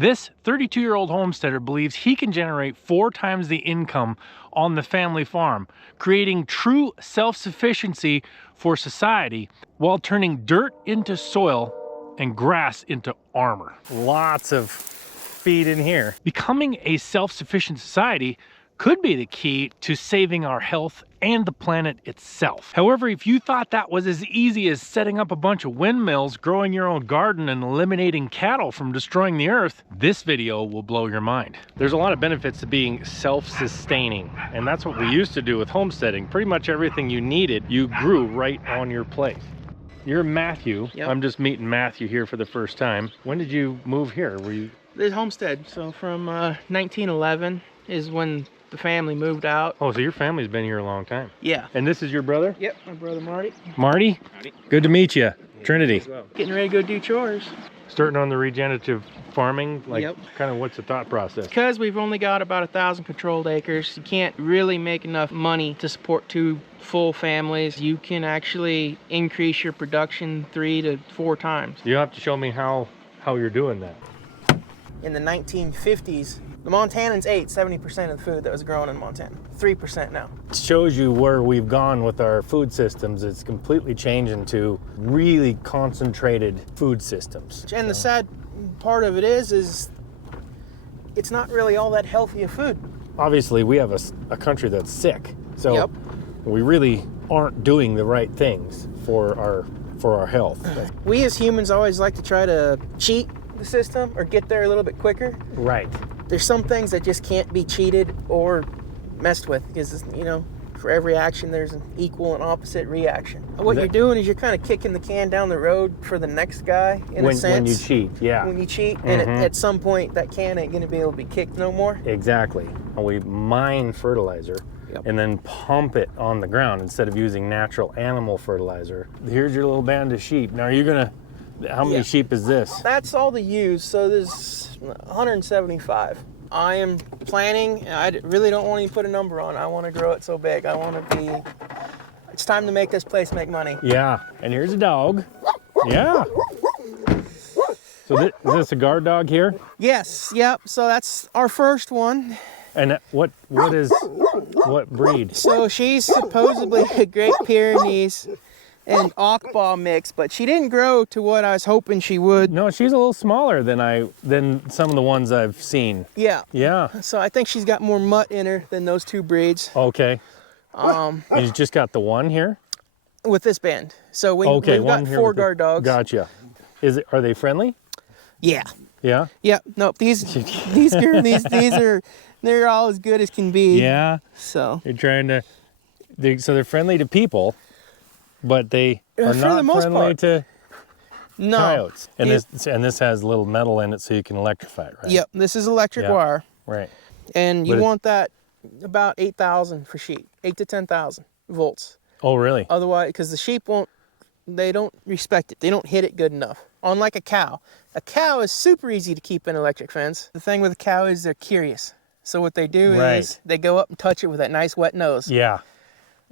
This 32-year-old homesteader believes he can generate 4 times the income on the family farm, creating true self-sufficiency for society while turning dirt into soil and grass into armor. Lots of feed in here. Becoming a self-sufficient society could be the key to saving our health and the planet itself. However, if you thought that was as easy as setting up a bunch of windmills, growing your own garden, and eliminating cattle from destroying the earth, this video will blow your mind. There's a lot of benefits to being self-sustaining, and that's what we used to do with homesteading. Pretty much everything you needed, you grew right on your place. You're Matthew. Yep. I'm just meeting Matthew here for the first time. When did you move here? Were you? This homestead, so from 1911 is when the family moved out. Oh, so your family's been here a long time. Yeah. And this is your brother? Yep, my brother Marty. Marty? Howdy. Good to meet you. Trinity. Getting ready to go do chores. Starting on the regenerative farming, like Yep. kind of what's the thought process? Because we've only got about 1,000 controlled acres, you can't really make enough money to support 2 full families. You can actually increase your production 3 to 4 times. You have to show me how you're doing that. In the 1950s, the Montanans ate 70% of the food that was grown in Montana. 3% now. It shows you where we've gone with our food systems. It's completely changing to really concentrated food systems. And the sad part of it is it's not really all that healthy of food. Obviously, we have a country that's sick, so Yep. we really aren't doing the right things for our health. We as humans always like to try to cheat the system or get there a little bit quicker. Right. There's some things that just can't be cheated or messed with because, you know, for every action there's an equal and opposite reaction. What you're doing is you're kind of kicking the can down the road for the next guy in a sense. When you cheat, yeah. When you cheat, and at some point that can ain't going to be able to be kicked no more. Exactly. And we mine fertilizer. Yep. And then pump it on the ground instead of using natural animal fertilizer. Here's your little band of sheep. Now how many sheep is this? That's all the ewes, so there's 175. I am planning, I really don't want to put a number on. I want to grow it so big. It's time to make this place make money. Yeah, and here's a dog. Yeah. So is this a guard dog here? Yes, yep, so that's our first one. And what breed? So she's supposedly a Great Pyrenees and Akbah mix, but she didn't grow to what I was hoping she would. No, she's a little smaller than some of the ones I've seen. Yeah. Yeah. So I think she's got more mutt in her than those 2 breeds. Okay. You just got the one here? With this band. So we've one got here 4 guard dogs. Gotcha. Are they friendly? Yeah. Yeah. Yeah. No, these they're all as good as can be. Yeah. So You're trying to. They're friendly to people, but they are for not the most friendly part. to no. coyotes. And this has a little metal in it, so you can electrify it, right? Yep. This is electric wire, Right. and you want that about 8,000 for sheep, 8 to 10,000 volts. Oh, really? Otherwise, because the sheep they don't respect it. They don't hit it good enough. Unlike a cow. A cow is super easy to keep in an electric fence. The thing with a cow is they're curious. So what they do is they go up and touch it with that nice wet nose. Yeah.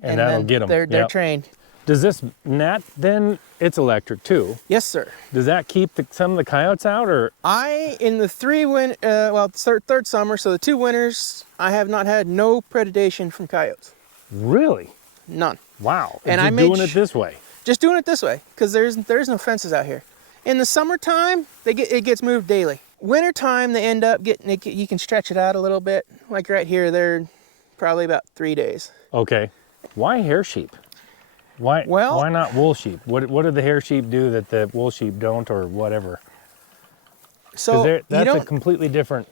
And that'll get them. They're trained. Does this net then, it's electric too? Yes, sir. Does that keep some of the coyotes out, or? In the 3 third summer, so the 2 winters, I have not had no predation from coyotes. Really? None. Wow. And I doing it this way? Just doing it this way, because there's no fences out here. In the summertime, it gets moved daily. Wintertime, they end up getting it. You can stretch it out a little bit. Like right here, they're probably about 3 days. Okay. Why hair sheep? Why not wool sheep? What do the hair sheep do that the wool sheep don't, or whatever? So that's a completely different.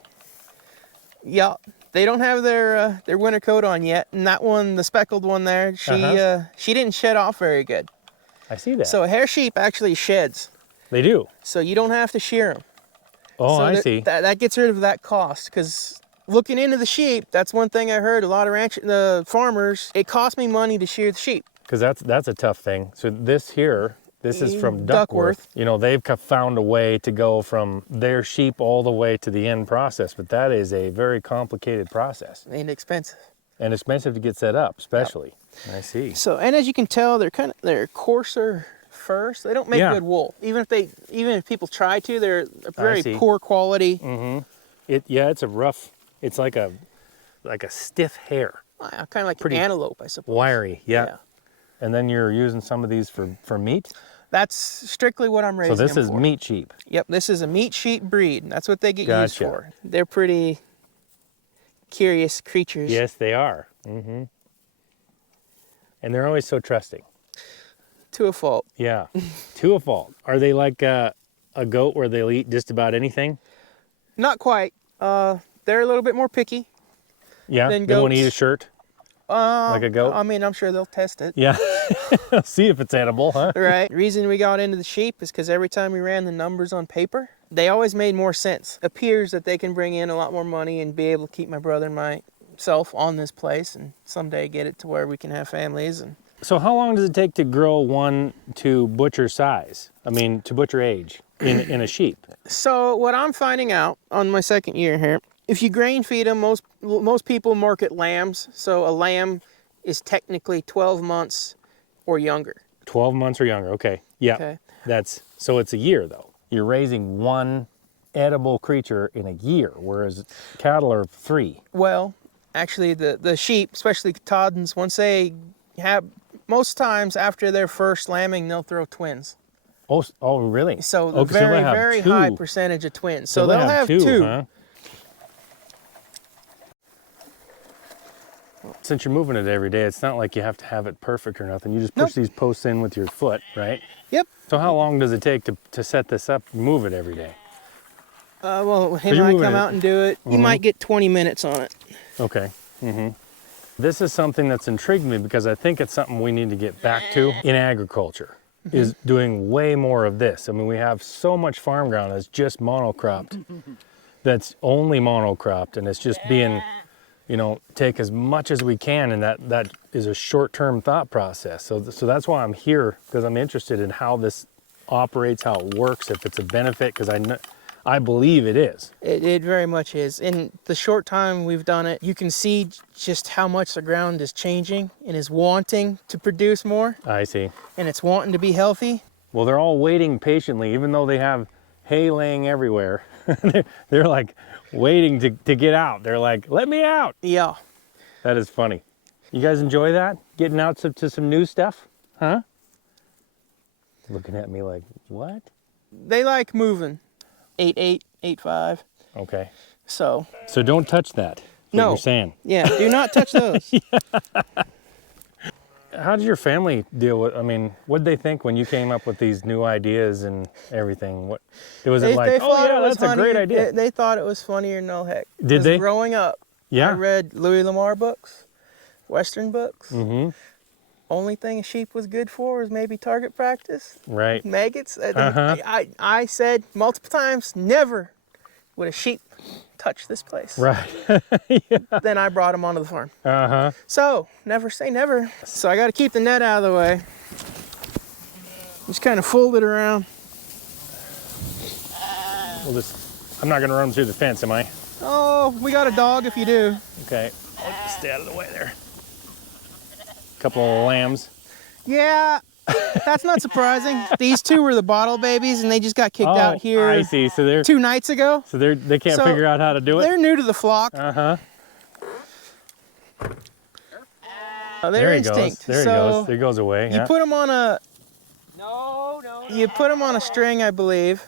Yeah, they don't have their winter coat on yet, and that one, the speckled one there, she didn't shed off very good. I see that. So a hair sheep actually sheds. They do. So you don't have to shear them. Oh, so I see. That gets rid of that cost, because looking into the sheep, that's one thing I heard a lot of the farmers, it cost me money to shear the sheep. Because that's a tough thing. So this is from Duckworth. You know, they've found a way to go from their sheep all the way to the end process, but that is a very complicated process. And expensive. And expensive to get set up, especially. Yep. I see. So, and as you can tell, they're coarser fur, so they don't make good wool. Even if people try to, they're a very poor quality. It's a rough. It's like a stiff hair. Kind of like an antelope, I suppose. Wiry, yeah. And then you're using some of these for meat? That's strictly what I'm raising. So this is meat sheep. Yep, this is a meat sheep breed. That's what they get used for. They're pretty curious creatures. Yes, they are. And they're always so trusting. To a fault. Yeah, to a fault. Are they like a goat where they'll eat just about anything? Not quite. They're a little bit more picky. Yeah, they won't eat a shirt like a goat? I mean, I'm sure they'll test it. Yeah, see if it's edible, huh? Right. The reason we got into the sheep is because every time we ran the numbers on paper, they always made more sense. Appears that they can bring in a lot more money and be able to keep my brother and myself on this place and someday get it to where we can have families. And so how long does it take to grow one to butcher size? I mean, to butcher age in a sheep? So what I'm finding out on my second year here, if you grain feed them, most people market lambs. So a lamb is technically 12 months or younger. 12 months or younger, okay. Yeah, okay. So it's a year though. You're raising one edible creature in a year, whereas cattle are 3. Well, actually the sheep, especially Katahdins, once they have, most times after their first lambing, they'll throw twins. Oh really? So the very high percentage of twins. So they'll have two. Huh? Since you're moving it every day, it's not like you have to have it perfect or nothing. You just push these posts in with your foot, right? Yep. So how long does it take to set this up and move it every day? Well, him and I come out and do it. You might get 20 minutes on it. Okay. This is something that's intrigued me because I think it's something we need to get back to in agriculture, is doing way more of this. I mean, we have so much farm ground that's just monocropped, that's only monocropped, and it's just being, take as much as we can, and that is a short-term thought process. So that's why I'm here, because I'm interested in how this operates, how it works, if it's a benefit, because I believe it is. It very much is. In the short time we've done it, you can see just how much the ground is changing and is wanting to produce more. I see. And it's wanting to be healthy. Well, they're all waiting patiently, even though they have hay laying everywhere. They're like waiting to get out. They're like, let me out. Yeah. That is funny. You guys enjoy that? Getting out to some new stuff? Huh? Looking at me like, what? They like moving. 8'8", 8'5". Okay. So don't touch that. No. You're saying. Yeah, do not touch those. How did your family deal with, what did they think when you came up with these new ideas and everything? That's a great idea. They thought it was funnier than all heck. Did they? Growing up, I read Louis L'Amour books, Western books. Only thing a sheep was good for was maybe target practice. Right. Maggots. I said multiple times, never would a sheep touch this place. Right. Then I brought them onto the farm. So, never say never. So I got to keep the net out of the way. Just kind of fold it around. I'm not going to run through the fence, am I? Oh, we got a dog if you do. Okay. I'll just stay out of the way there. Couple of lambs. Yeah, that's not surprising. These two were the bottle babies, and they just got kicked out here. I see. So they're 2 nights ago. So they can't figure out how to do it. They're new to the flock. They're instinct. There he goes. There goes away. You put them on a. No. You put them on a string, I believe.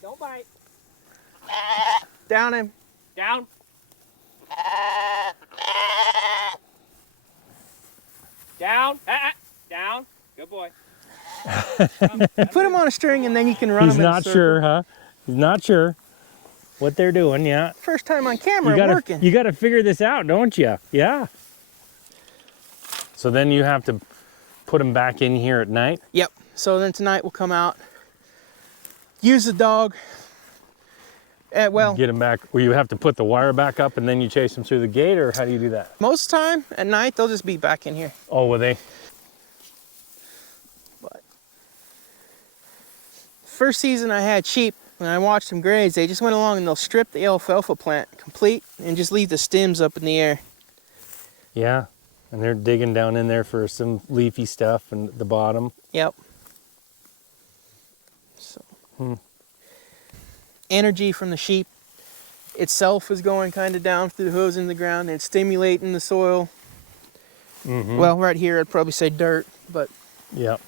Don't bite. Down him. Down. Down. Down. Good boy. You put him on a string and then you can run him in a circle. He's not sure, huh? He's not sure what they're doing, yeah. First time on camera working. You got to figure this out, don't you? Yeah. So then you have to put them back in here at night? Yep. So then tonight we'll come out, use the dog. Get them back. Well, you have to put the wire back up and then you chase them through the gate, or how do you do that? Most time at night they'll just be back in here. Oh, will they? But first season I had sheep, when I watched them graze, they just went along and they'll strip the alfalfa plant complete and just leave the stems up in the air. Yeah, and they're digging down in there for some leafy stuff and the bottom. Yep. Energy from the sheep itself is going kind of down through the hooves in the ground and stimulating the soil. Well, right here I'd probably say dirt, but Yep.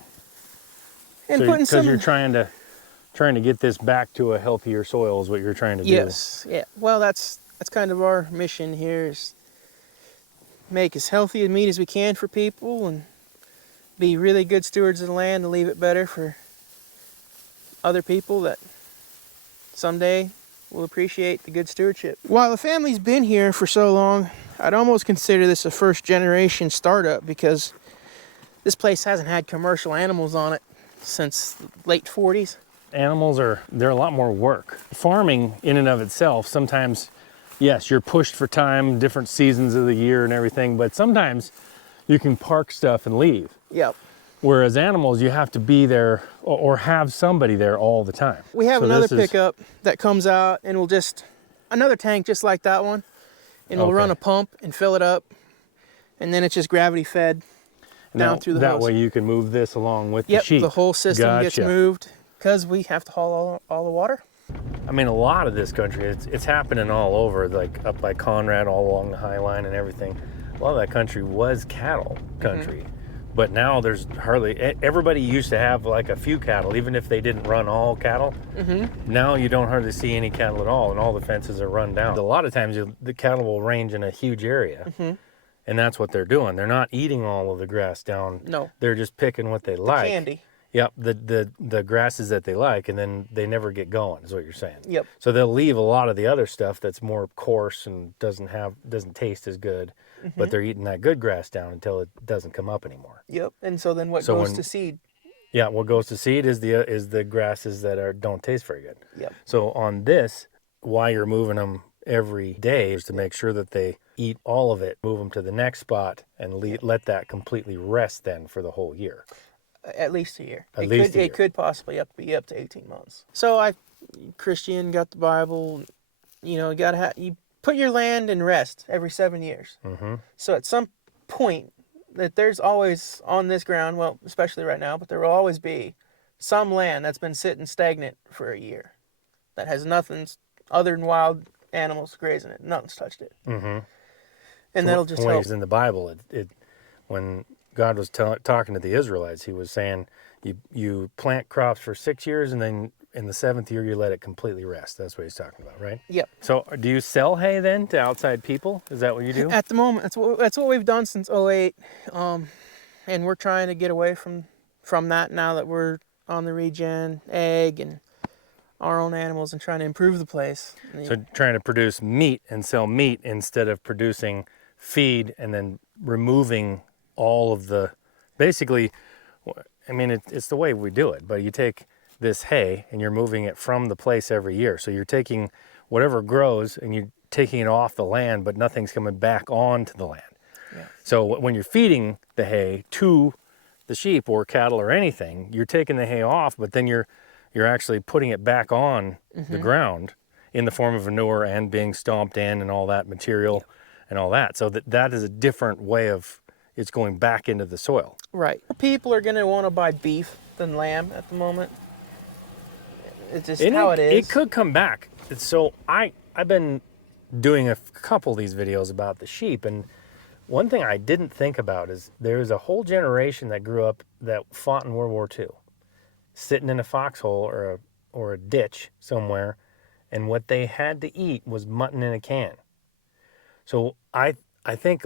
and So putting because some. you're trying to get this back to a healthier soil is what you're trying to do. Yes, yeah. Well, that's kind of our mission here, is make as healthy a meat as we can for people and be really good stewards of the land and leave it better for other people that someday will appreciate the good stewardship. While the family's been here for so long, I'd almost consider this a first generation startup, because this place hasn't had commercial animals on it since the late 40s. Animals they're a lot more work. Farming in and of itself, sometimes, yes, you're pushed for time, different seasons of the year and everything, but sometimes you can park stuff and leave. Yep. Whereas animals, you have to be there or have somebody there all the time. We have So another this is- pickup that comes out and will just, another tank just like that one, and we'll Okay. run a pump and fill it up, and then it's just gravity fed down Now, through the that hose. way you can move this along with Yep, the sheep. the whole system gets Gotcha. moved, because we have to haul all the water. I mean, a lot of this country, it's happening all over, like up by Conrad, all along the High Line and everything. A lot of that country was cattle country. But now there's hardly, everybody used to have like a few cattle, even if they didn't run all cattle. Now you don't hardly see any cattle at all, and all the fences are run down. A lot of times the cattle will range in a huge area, and that's what they're doing. They're not eating all of the grass down. No. They're just picking what they like. Candy. Yep, the grasses that they like, and then they never get going, is what you're saying. Yep. So they'll leave a lot of the other stuff that's more coarse and doesn't taste as good, but they're eating that good grass down until it doesn't come up anymore. Yep. And so then what So goes when- to seed? Yeah, what goes to seed is the grasses that don't taste very good. Yep. So on this, why you're moving them every day is to make sure that they eat all of it, move them to the next spot, and let that completely rest then for the whole year. At least a year. At least a year. It could possibly be up to 18 months. So Christian, got the Bible, you you put your land in rest every 7 years. So at some point, that there's always on this ground, well, especially right now, but there will always be some land that's been sitting stagnant for a year that has nothing other than wild animals grazing it. Nothing's touched it. And that'll just help. In the Bible, when God was talking to the Israelites, he was saying, you plant crops for 6 years, and then in the 7th year, you let it completely rest. That's what he's talking about, right? Yep. So do you sell hay then to outside people? Is that what you do? At the moment, that's what we've done since 2008, and we're trying to get away from that now that we're on the regen egg and our own animals and trying to improve the place. So trying to produce meat and sell meat instead of producing feed and then removing all of the, basically, I mean, it's the way we do it, but you take this hay and you're moving it from the place every year. So you're taking whatever grows and you're taking it off the land, but nothing's coming back onto the land. Yeah. So when you're feeding the hay to the sheep or cattle or anything, you're taking the hay off, but then you're actually putting it back on the ground in the form of manure and being stomped in and all that material and all that. So that is a different way of, it's going back into the soil. Right. People are going to want to buy beef than lamb at the moment. It's just And how it is. It could come back. So I've been doing a couple of these videos about the sheep, and one thing I didn't think about is there's a whole generation that grew up that fought in World War II, sitting in a foxhole or a ditch somewhere, and what they had to eat was mutton in a can. So I think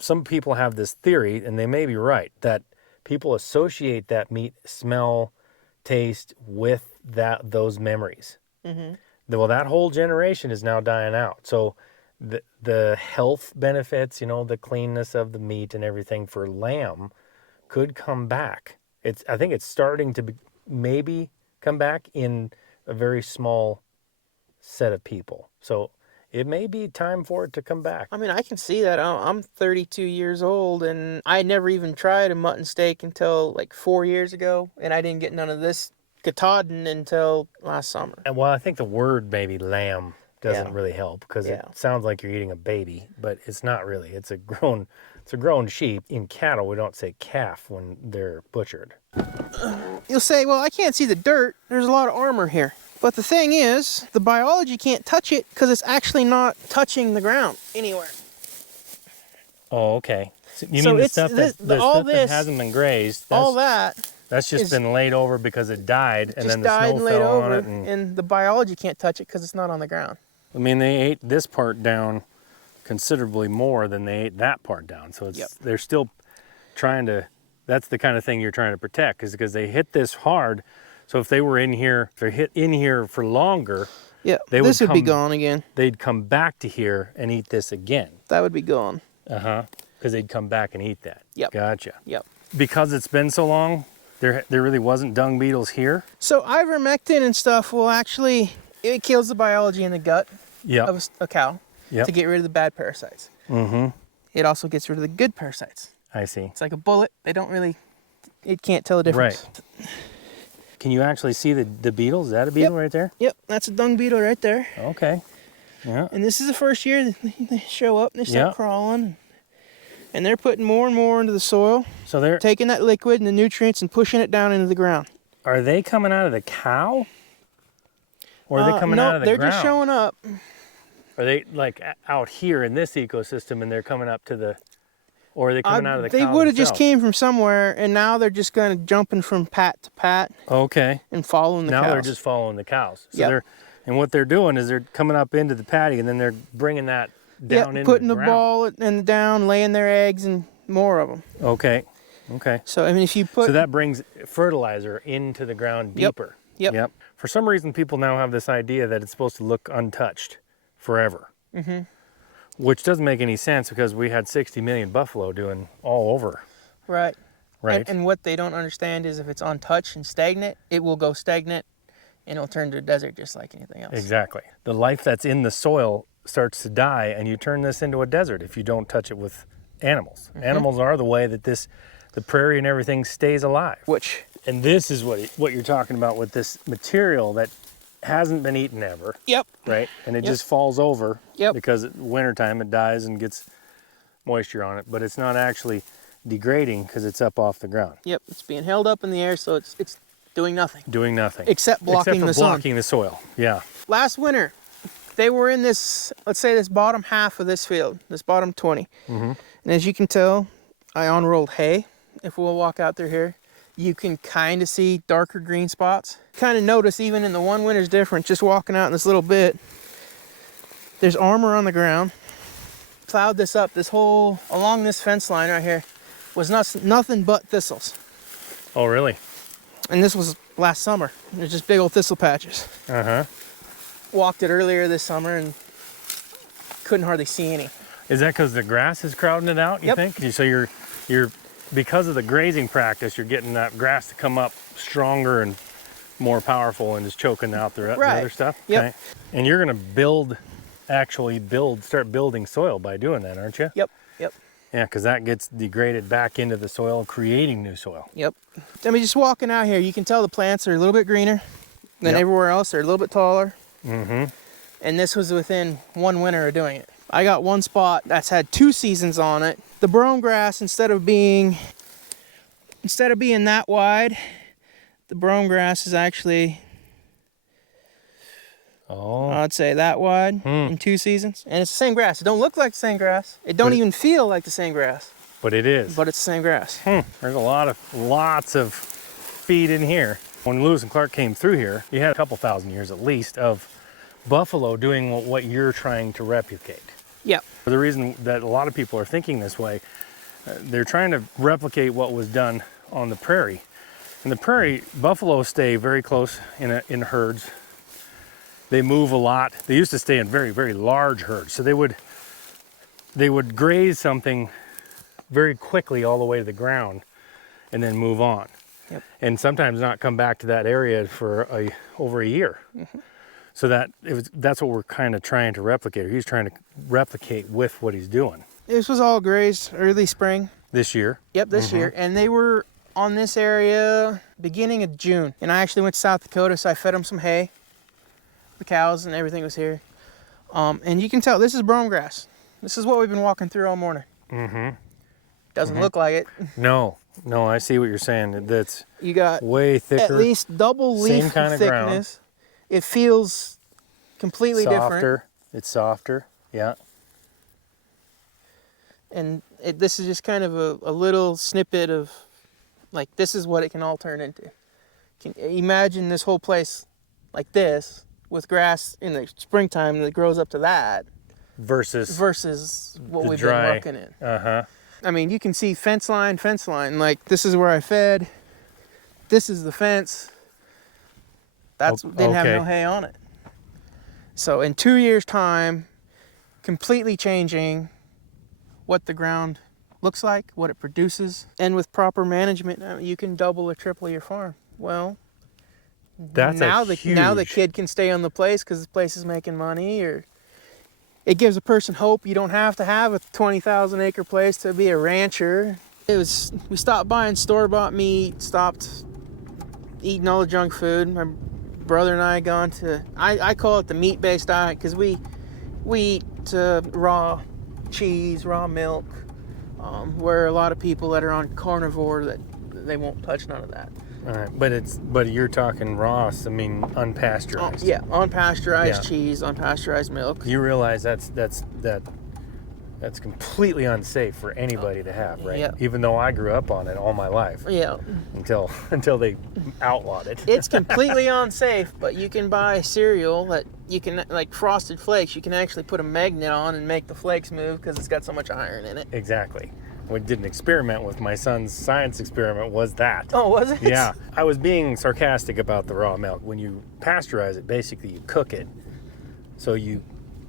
some people have this theory, and they may be right, that people associate that meat smell, taste with those memories. Well, that whole generation is now dying out. So the health benefits, the cleanness of the meat and everything for lamb could come back. I think it's starting to maybe come back in a very small set of people. So it may be time for it to come back. I mean, I can see that. I'm 32 years old, and I never even tried a mutton steak until like 4 years ago, and I didn't get none of this katahdin until last summer. And well, I think the word maybe lamb doesn't Yeah. really help because Yeah. it sounds like you're eating a baby, but it's not really. It's a grown It's a grown sheep. In cattle, we don't say calf when they're butchered. You'll say, well, I can't see the dirt. There's a lot of armor here. But the thing is, the biology can't touch it because it's actually not touching the ground anywhere. Oh, okay. So you So mean the it's stuff this- that, all stuff that this- hasn't been grazed? All that That's just is- been laid over because it died, and just then the died snow and laid fell over, on it. And the biology can't touch it because it's not on the ground. I mean, they ate this part down considerably more than they ate that part down. So it's Yep. they're still trying to. That's the kind of thing you're trying to protect, is because they hit this hard. So if they were in here, if they hit in here for longer, Yeah, They this would would be come- gone again. they'd come back to here and eat this again. That would be gone. Because they'd come back and eat that. Yep. Gotcha. Yep. Because it's been so long, there really wasn't dung beetles here. So ivermectin and stuff will actually, it kills the biology in the gut Yep. of a cow Yep. to get rid of the bad parasites. Mm-hmm. It also gets rid of the good parasites. I see. It's like a bullet. It can't tell the difference. Right. Can you actually see the beetles? Is that a beetle right there? Yep, that's a dung beetle right there. Okay. Yeah. And this is the first year that they show up and they start Yeah. crawling. And they're putting more and more into the soil, So they're taking that liquid and the nutrients and pushing it down into the ground. are they coming out of the cow? Or are they coming no, out of the they're ground? just showing up. Are they like out here in this ecosystem and they're coming up to the, or are they coming out of the They cow would have just themselves? came from somewhere, and now they're just kind of jumping from pat to pat Okay. and following the Now cows. they're just following the cows. So Yep. they're, and what they're doing is they're coming up into the patty and then they're bringing that down into putting the the ground. ball and down, laying their eggs, and more of them. Okay. Okay. So I mean, if you put So that brings fertilizer into the ground Yep. deeper. Yep. For some reason, people now have this idea that it's supposed to look untouched forever. Mm-hmm. Which doesn't make any sense because we had 60 million buffalo doing all over. right, Right. And what they don't understand is if it's untouched and stagnant, it will go stagnant, and it'll turn to a desert just like anything else. Exactly. The life that's in the soil starts to die, and you turn this into a desert if you don't touch it with animals. Mm-hmm. Animals are the way that the prairie and everything stays alive. Which And this is what you're talking about with this material that hasn't been eaten ever, Yep. right? And it Yep. just falls over Yep. because at wintertime it dies and gets moisture on it, but it's not actually degrading because it's up off the ground, Yep. It's being held up in the air, so it's doing nothing doing nothing. except blocking for the sun. blocking the soil. Yeah. Last winter, they were in this, let's say this bottom half of this field, this bottom 20. Mm-hmm. And as you can tell, I on-rolled hay. If we'll walk out through here, you can kind of see darker green spots. Kind of notice even in the one winter's difference, just walking out in this little bit, there's armor on the ground. Plowed this up, this whole, along this fence line right here, was nothing but thistles. Oh, really? And this was last summer. There's just big old thistle patches. Uh-huh. Walked it earlier this summer and couldn't hardly see any. Is that because the grass is crowding it out, you Yep. think? So you're because of the grazing practice, you're getting that grass to come up stronger and more powerful and is choking out the Right. other stuff? Yep. Okay. And you're gonna start building soil by doing that, aren't you? Yep, yep, Yeah, because that gets degraded back into the soil, creating new soil. yep. I mean, just walking out here, you can tell the plants are a little bit greener than Yep. everywhere else. They're a little bit taller. Mm-hmm. And this was within one winter of doing it. I got one spot that's had 2 seasons on it. The brome grass, instead of being that wide, the brome grass is actually, Oh, I'd say, that wide in 2 seasons. And it's the same grass. It don't look like the same grass. It don't even feel like the same grass, but it is. but it's the same grass. There's lots of feed in here. When Lewis and Clark came through here, you had a couple thousand years at least of buffalo doing what you're trying to replicate. Yep. The reason that a lot of people are thinking this way, they're trying to replicate what was done on the prairie. In the prairie, buffalo stay very close in herds. They move a lot. They used to stay in very, very large herds. So they would graze something very quickly all the way to the ground and then move on. Yep. And sometimes not come back to that area for over a year. Mm-hmm. So that's what we're kind of trying to replicate. He's trying to replicate with what he's doing This was all grazed early spring. this year. Yep, this year. And they were on this area beginning of June. And I actually went to South Dakota, so I fed them some hay. The cows and everything was here. And you can tell this is brome grass. This is what we've been walking through all morning. Mm-hmm. Doesn't look like it. No, no, I see what you're saying. That's You got way thicker. at least double leaf Same kind of ground. thickness. It feels completely different. Softer. It's softer. Yeah. And this is just kind of a little snippet of, like, this is what it can all turn into. Imagine this whole place like this with grass in the springtime that grows up to that Versus what we've dry, been working in. Uh-huh. I mean, you can see fence line. Like, this is where I fed. This is the fence. Didn't have no hay on it. So in 2 years' time, completely changing what the ground looks like, what it produces, and with proper management, you can double or triple your farm. Well, now the kid can stay on the place because the place is making money, or it gives a person hope. You don't have to have a 20,000 acre place to be a rancher. We stopped buying store-bought meat, stopped eating all the junk food. My brother and I gone to, I call it the meat-based diet, because we eat raw cheese, raw milk, where a lot of people that are on carnivore, that they won't touch none of that. All right, but you're talking raw, I mean unpasteurized. Yeah, unpasteurized cheese, unpasteurized milk. You realize that's completely unsafe for anybody to have, right? Yeah. Even though I grew up on it all my life. Yeah. Until they outlawed it. It's completely unsafe, but you can buy cereal that you can, like Frosted Flakes, you can actually put a magnet on and make the flakes move because it's got so much iron in it. Exactly. We did an experiment with my son's science experiment, was that. Oh, was it? Yeah. I was being sarcastic about the raw milk. When you pasteurize it, basically you cook it to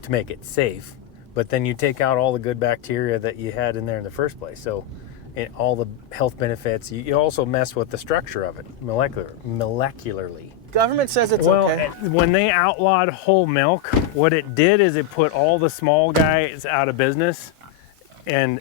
make it safe, but then you take out all the good bacteria that you had in there in the first place. So all the health benefits, you also mess with the structure of it molecularly. Government says it's okay. When they outlawed whole milk, what it did is it put all the small guys out of business and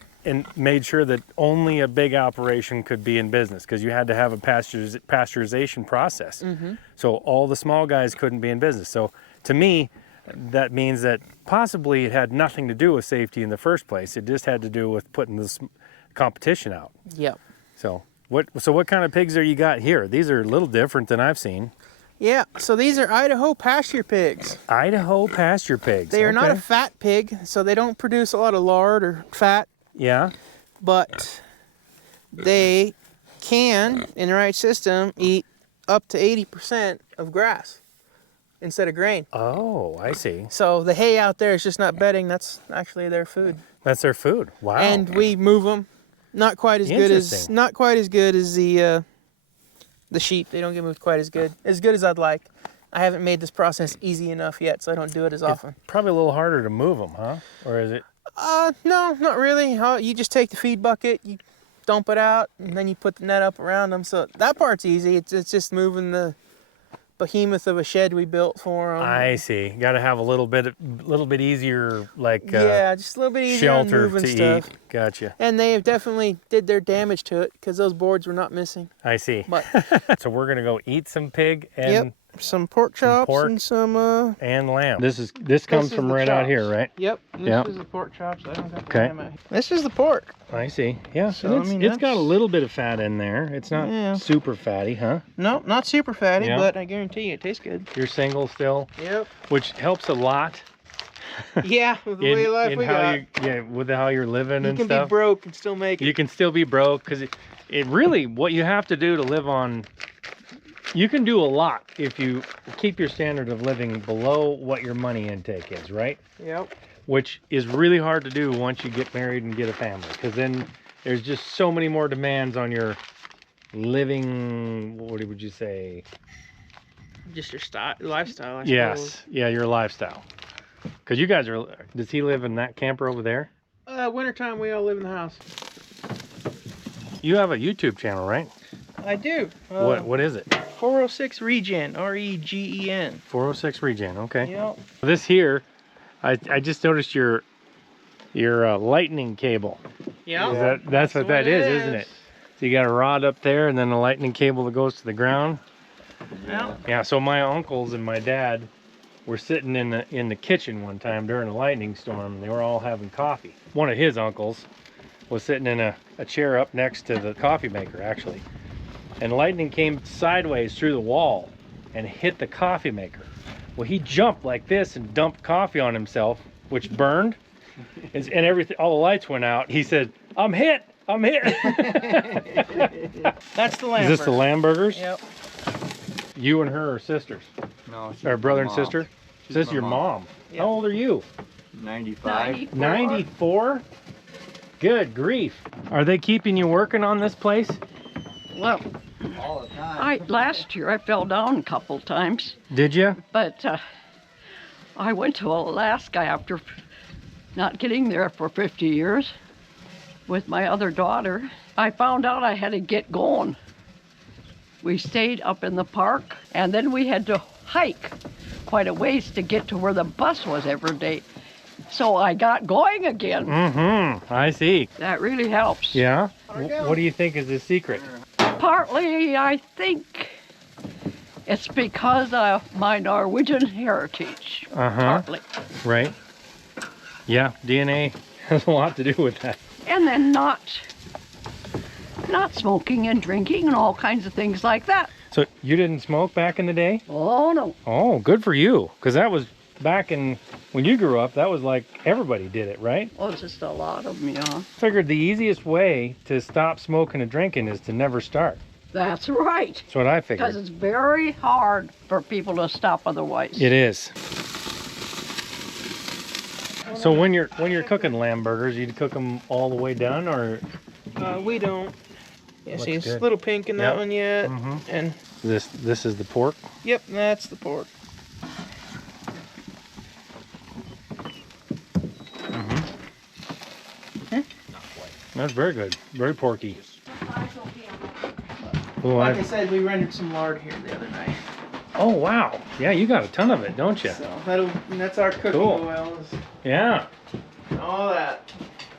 made sure that only a big operation could be in business, because you had to have a pasteurization process. Mm-hmm. So all the small guys couldn't be in business. So to me, that means that possibly it had nothing to do with safety in the first place. It just had to do with putting this competition out. Yep. So what kind of pigs are you got here? These are a little different than I've seen. Yeah, so these are Idaho pasture pigs. Idaho pasture pigs. They are not a fat pig, so they don't produce a lot of lard or fat. Yeah. But they can, in the right system, eat up to 80% of grass instead of grain. Oh, I see. So the hay out there is just not bedding. That's actually their food. That's their food. Wow. And we move them. Not quite as good as the sheep. They don't get moved quite as good as I'd like. I haven't made this process easy enough yet, so I don't do it as often. Probably a little harder to move them, huh? Or is it? No, not really. You just take the feed bucket, you dump it out, and then you put the net up around them. So that part's easy. It's just moving the behemoth of a shed we built for them. I see. Got to have a little bit easier, like just a little bit easier on shelter moving to stuff. eat. Gotcha. And they definitely did their damage to it because those boards were not missing. I see. But so we're gonna go eat some pig and yep, some pork chops and some and lamb. This comes from right out here, right? Yep. This is the pork chops. I don't got the lamb out here. This is the pork. I see. Yeah. So it's got a little bit of fat in there. It's not super fatty, huh? No, not super fatty, but I guarantee you it tastes good. You're single still. Yep. Which helps a lot. Yeah, with the way of life we got. With how you're living and stuff. You can be broke and still make it. You can still be broke, because it really, what you have to do to live on, you can do a lot if you keep your standard of living below what your money intake is, right? Yep. Which is really hard to do once you get married and get a family, because then there's just so many more demands on your living, what would you say? Just your lifestyle, I suppose. Yes, yeah, your lifestyle. Because you guys does he live in that camper over there? Wintertime we all live in the house. You have a YouTube channel, right? I do. What is it? 406 Regen, R-E-G-E-N. 406 Regen, okay. Yep. This here, I just noticed your lightning cable. Yeah. That's what that is, isn't it? So you got a rod up there and then a lightning cable that goes to the ground. Yeah. Yeah, so my uncles and my dad were sitting in the kitchen one time during a lightning storm. They were all having coffee. One of his uncles was sitting in a chair up next to the coffee maker, actually. And lightning came sideways through the wall and hit the coffee maker. Well, he jumped like this and dumped coffee on himself, which burned, and everything, all the lights went out. He said, "I'm hit, I'm hit." That's the lamb. Is this the lamb burgers? Yep. You and her are sisters? No, she's Or brother my and mom. sister? She's Is this my your mom? Yep. How old are you? 95. 94? Good grief. Are they keeping you working on this place? Well, All the time. last year I fell down a couple times, Did you? but I went to Alaska after not getting there for 50 years with my other daughter. I found out I had to get going. We stayed up in the park, and then we had to hike quite a ways to get to where the bus was every day. So I got going again. Mm-hmm. I see. That really helps. Yeah? What do you think is the secret? Partly, I think it's because of my Norwegian heritage. Uh-huh. Partly. Right? Yeah, DNA has a lot to do with that. And then not smoking and drinking and all kinds of things like that. So you didn't smoke back in the day? Oh, no. Oh, good for you. Because that was back in, when you grew up, that was like everybody did it, right? Oh, it's just a lot of them, yeah. Figured the easiest way to stop smoking and drinking is to never start. That's right. That's what I Because figured. it's very hard for people to stop otherwise. It is. So when you're cooking lamb burgers, you cook them all the way done, or We don't. Yeah, Looks see, it's good. a little pink in that Yep. one yet. Mhm. And this is the pork? yep, that's the pork. That's very good. Very porky. Oh, Like I said, we rendered some lard here the other night. oh wow. Yeah, you got a ton of it, don't you? So that's our cooking Cool. oil Yeah. and all that.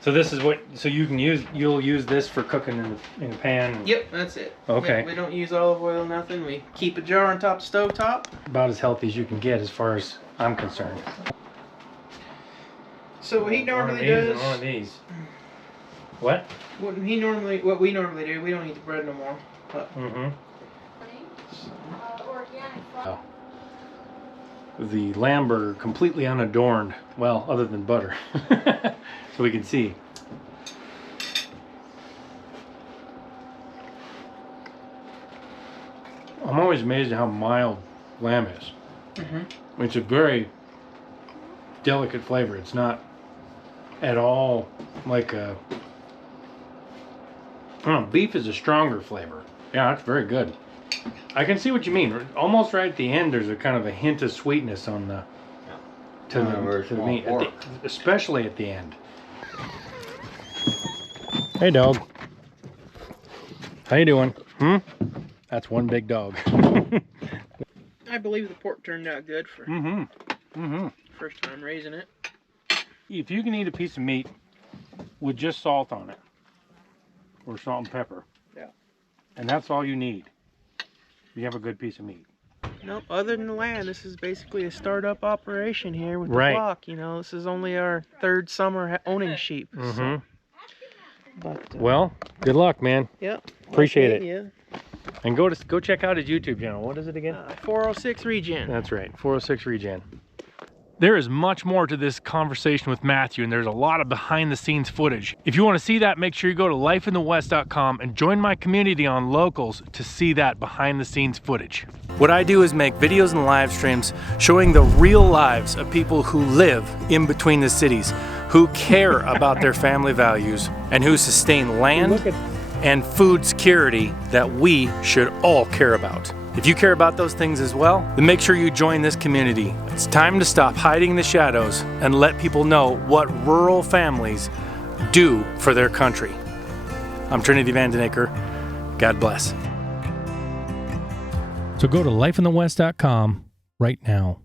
So this is what, so you'll use this for cooking in a pan? Yep, that's it. Okay. We don't use olive oil, nothing. We keep a jar on top of the stove top. About as healthy as you can get as far as I'm concerned. So what he normally One of does, these. What? what we normally do, we don't eat the bread no more. But Mm-hmm. The lamb burger completely unadorned. Well, other than butter. So we can see. I'm always amazed at how mild lamb is. Mm-hmm. It's a very delicate flavor. It's not at all like a... I don't know, beef is a stronger flavor. Yeah, that's very good. I can see what you mean. Almost right at the end, there's a kind of a hint of sweetness on the to the meat, especially at the end. Hey, dog. How you doing? That's one big dog. I believe the pork turned out good for first time raising it. If you can eat a piece of meat with just salt on it, or salt and pepper, Yeah. and that's all you need, you have a good piece of meat. Nope, other than the land, this is basically a startup operation here with the Right. flock. You know, this is only our third summer owning sheep. So, but Well, good luck, man. yep, Appreciate it. Yeah. And go check out his YouTube channel. What is it again? 406 Regen. That's right, 406 Regen. There is much more to this conversation with Matthew, and there's a lot of behind the scenes footage. If you want to see that, make sure you go to lifeinthewest.com and join my community on Locals to see that behind the scenes footage. What I do is make videos and live streams showing the real lives of people who live in between the cities, who care about their family values, and who sustain land and food security that we should all care about. If you care about those things as well, then make sure you join this community. It's time to stop hiding in the shadows and let people know what rural families do for their country. I'm Trinity Vandenaker. God bless. So go to lifeinthewest.com right now.